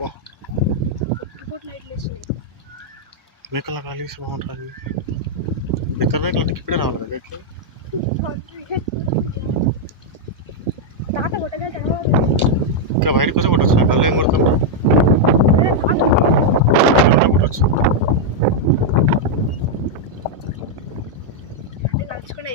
వా ఇంకోటి లైట్లు వేసినాయి మేకల కాలేసి బాగుంటుంది ఎక్కడ మేకలు అంటే ఇక్కడే రావాలి కదా ఎట్లా తాత కొట్టగా ఇంకా బయటకు వచ్చి కొట్టచ్చు కళ్ళు ఏం కొడతాం కొట్టచ్చు నడుచుకుని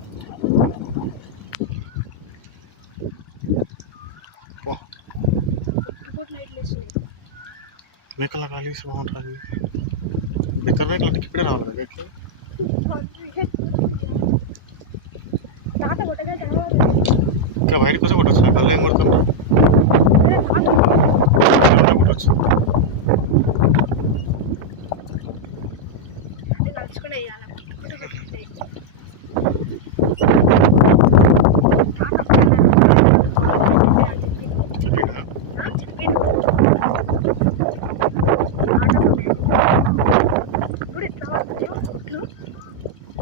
మేకల ఖాళీ బాగుంటుంది. మేకల మేకలు అంటే ఇప్పుడే రావాలి మేకలు ఇక్కడ వైర్ కోసం కొట్టచ్చు నాకు కళ్ళు ఏం కొడుతున్నా కొట్టచ్చు. నడుచుకునే